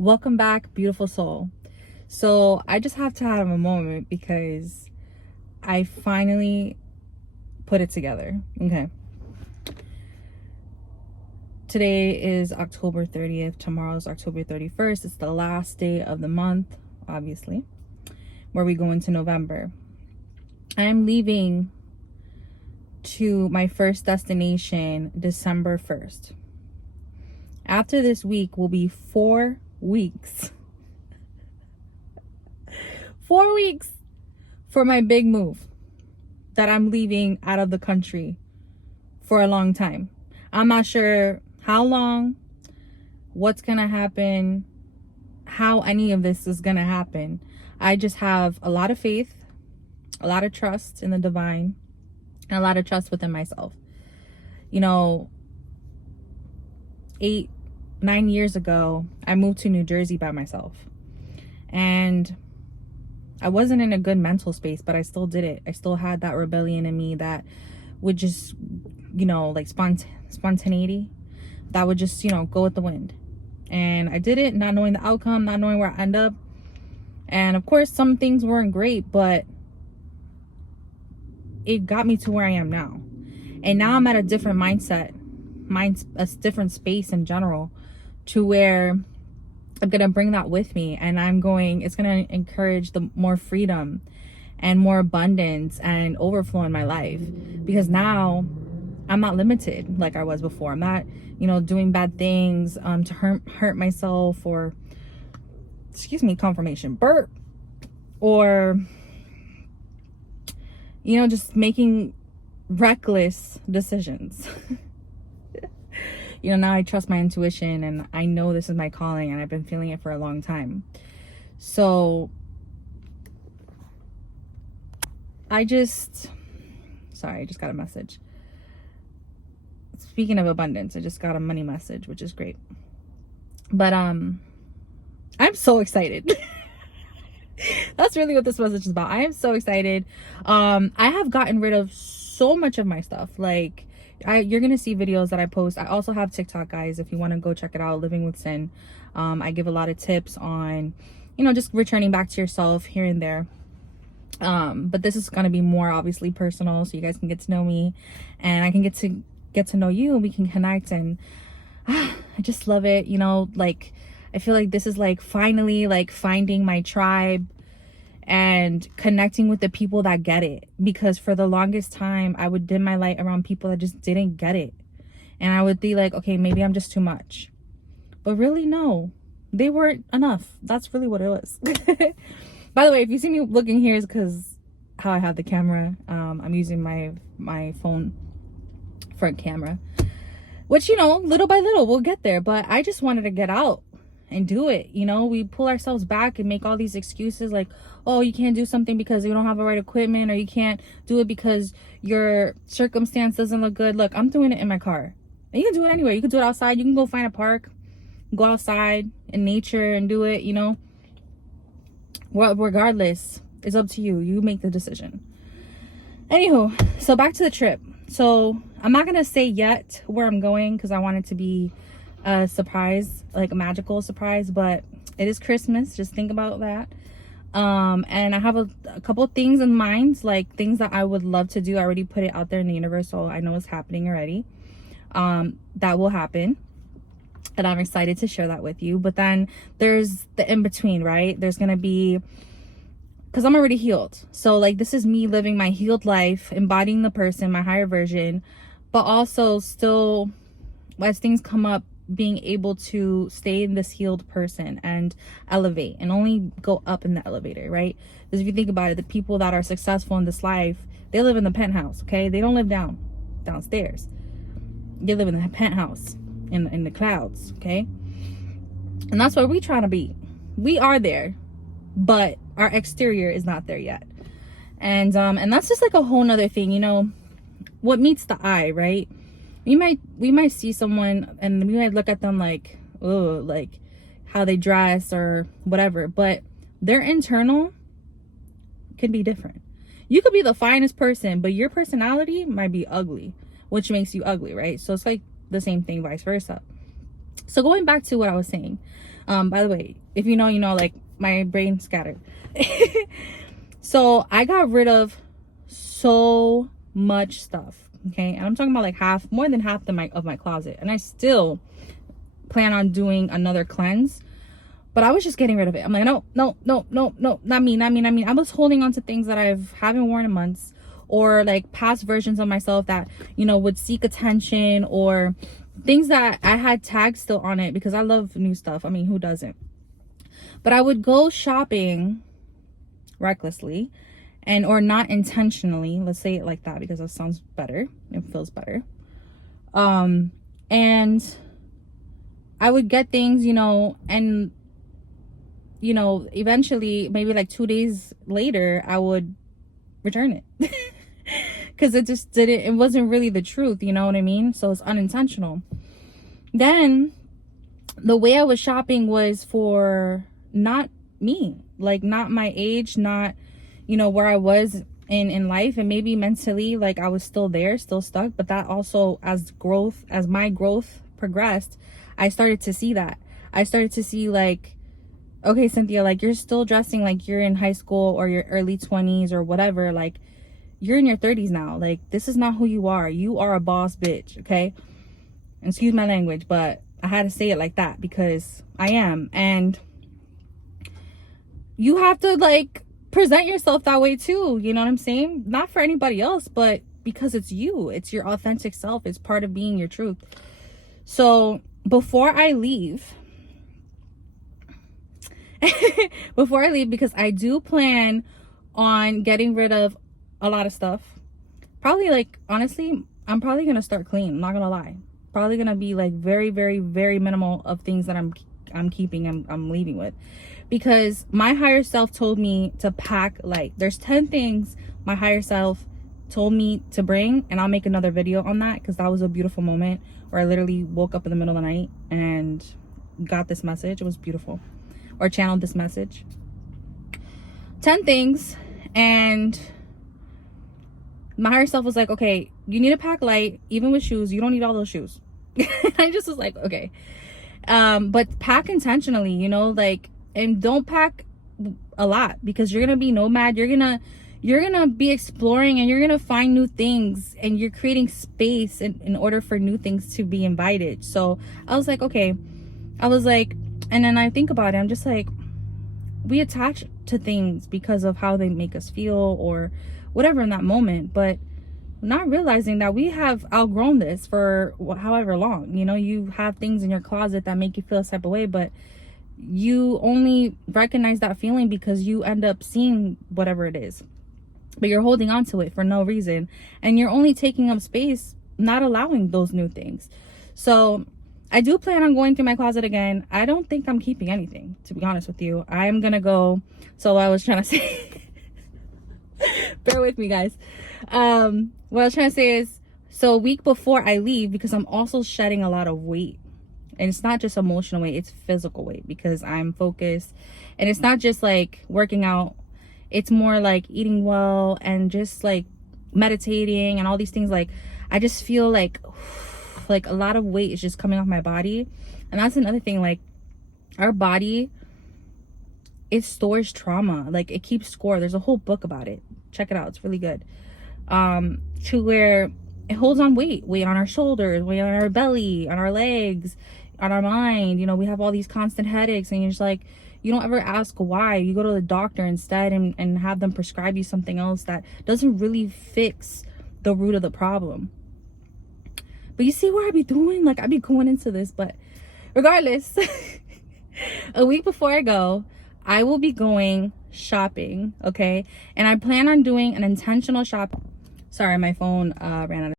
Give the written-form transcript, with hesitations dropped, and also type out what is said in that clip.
Welcome back, beautiful soul. So I just have to have a moment because I finally put it together. Okay. Today is October 30th. Tomorrow is October 31st. It's the last day of the month, obviously, where we go into November. I am leaving to my first destination December 1st. After this week will be 4 weeks. 4 weeks for my big move that I'm leaving out of the country for a long time. I'm not sure how long, what's gonna happen, how any of this is gonna happen. I just have a lot of faith, a lot of trust in the divine, and a lot of trust within myself. You know, 8-9 years ago, I moved to New Jersey by myself. And I wasn't in a good mental space, but I still did it. I still had that rebellion in me that would just, like spontaneity, that would just, go with the wind. And I did it, not knowing the outcome, not knowing where I end up. And of course, some things weren't great, but it got me to where I am now. And now I'm at a different mindset, a different space in general, to where I'm gonna bring that with me, and it's gonna encourage the more freedom and more abundance and overflow in my life, because now I'm not limited like I was before. I'm not, doing bad things to hurt myself, or confirmation burp, or just making reckless decisions. Now I trust my intuition, and I know this is my calling, and I've been feeling it for a long time. So I just got a message. Speaking of abundance, I just got a money message, which is great. But I'm so excited. That's really what this message is about. I am so excited. I have gotten rid of so much of my stuff. Like, you're gonna see videos that I post. I also have TikTok, guys, if you want to go check it out, Living with Sin. I give a lot of tips on, just returning back to yourself here and there. But this is gonna be more obviously personal, so you guys can get to know me, and I can get to know you, and we can connect. And I just love it. Like, I feel like this is like finally like finding my tribe and connecting with the people that get it, because for the longest time I would dim my light around people that just didn't get it, and I would be like, okay, maybe I'm just too much. But really, no, they weren't enough. That's really what it was. By the way, if you see me looking here, is because how I have the camera. I'm using my phone front camera, which, little by little we'll get there. But I just wanted to get out and do it. We pull ourselves back and make all these excuses like, oh, you can't do something because you don't have the right equipment, or you can't do it because your circumstance doesn't look good. Look, I'm doing it in my car, and you can do it anywhere. You can do it outside. You can go find a park, go outside in nature and do it. Well, regardless, it's up to you. You make the decision. Anywho, so back to the trip. So I'm not gonna say yet where I'm going, because I want it to be a surprise, like a magical surprise. But it is Christmas, just think about that. And I have a couple things in mind, like things that I would love to do. I already put it out there in the universe, so I know it's happening already. That will happen, and I'm excited to share that with you. But then there's the in-between, right? There's gonna be, because I'm already healed, so like this is me living my healed life, embodying the person, my higher version, but also still, as things come up, being able to stay in this healed person and elevate, and only go up in the elevator, right? Because if you think about it, the people that are successful in this life, they live in the penthouse, okay? They don't live downstairs. They live in the penthouse, in the clouds, okay? And that's where we trying to be. We are there, but our exterior is not there yet. And that's just like a whole nother thing. What meets the eye, right? We might see someone and we might look at them like, oh, like how they dress or whatever, but their internal can be different. You could be the finest person, but your personality might be ugly, which makes you ugly, right? So it's like the same thing, vice versa. So going back to what I was saying, by the way, if you know, you know, like my brain scattered. So I got rid of so much stuff. Okay. And I'm talking about like more than half of my closet. And I still plan on doing another cleanse, but I was just getting rid of it. I'm like, no, no, no, no, no, not me, not me, not me. I was holding on to things that haven't worn in months, or like past versions of myself that, you know, would seek attention, or things that I had tags still on it because I love new stuff. I mean, who doesn't? But I would go shopping recklessly and or not intentionally, let's say it like that, because that sounds better, it feels better. And I would get things, you know, and you know, eventually maybe like 2 days later I would return it because it wasn't really the truth, you know what I mean? So it's unintentional. Then the way I was shopping was for not me, like not my age, not, you know, where I was in life, and maybe mentally, like I was still there, still stuck. But that also, as my growth progressed, I started to see that. I started to see like, okay, Cynthia, like you're still dressing like you're in high school or your early 20s or whatever. Like you're in your 30s now. Like this is not who you are. You are a boss bitch, okay? And excuse my language, but I had to say it like that because I am. And you have to like present yourself that way too. You know what I'm saying? Not for anybody else, but because it's you. It's your authentic self. It's part of being your truth. So before I leave, because I do plan on getting rid of a lot of stuff. Probably like, honestly, I'm probably going to start clean. I'm not going to lie. Probably going to be like very, very, very minimal of things that I'm keeping, I'm leaving with. Because my higher self told me to pack light. There's 10 things my higher self told me to bring, and I'll make another video on that because that was a beautiful moment where I literally woke up in the middle of the night and got this message. It was beautiful. Or channeled this message. 10 things, and my higher self was like, okay, you need to pack light, even with shoes. You don't need all those shoes. I just was like, okay. But pack intentionally, you know, like, and don't pack a lot because you're gonna be nomad. You're gonna be exploring, and you're gonna find new things, and you're creating space in order for new things to be invited. So I was like, okay. I was like, and then I think about it, I'm just like, we attach to things because of how they make us feel or whatever in that moment, but not realizing that we have outgrown this for however long. You know, you have things in your closet that make you feel a type of way, but you only recognize that feeling because you end up seeing whatever it is, but you're holding on to it for no reason, and you're only taking up space, not allowing those new things. So I do plan on going through my closet again. I don't think I'm keeping anything, to be honest with you. I'm gonna go. So what I was trying to say, bear with me, guys. What I was trying to say is, so a week before I leave, because I'm also shedding a lot of weight, and it's not just emotional weight, it's physical weight, because I'm focused, and it's not just like working out. It's more like eating well and just like meditating and all these things. Like I just feel like a lot of weight is just coming off my body. And that's another thing, like our body, it stores trauma, like it keeps score. There's a whole book about it, check it out, it's really good. To where it holds on weight on our shoulders, weight on our belly, on our legs, on our mind. You know, we have all these constant headaches, and you're just like, you don't ever ask why. You go to the doctor instead and have them prescribe you something else that doesn't really fix the root of the problem. But you see where I be doing? Like, I be going into this. But regardless, a week before I go, I will be going shopping, okay? And I plan on doing an intentional shop. Sorry, my phone ran out of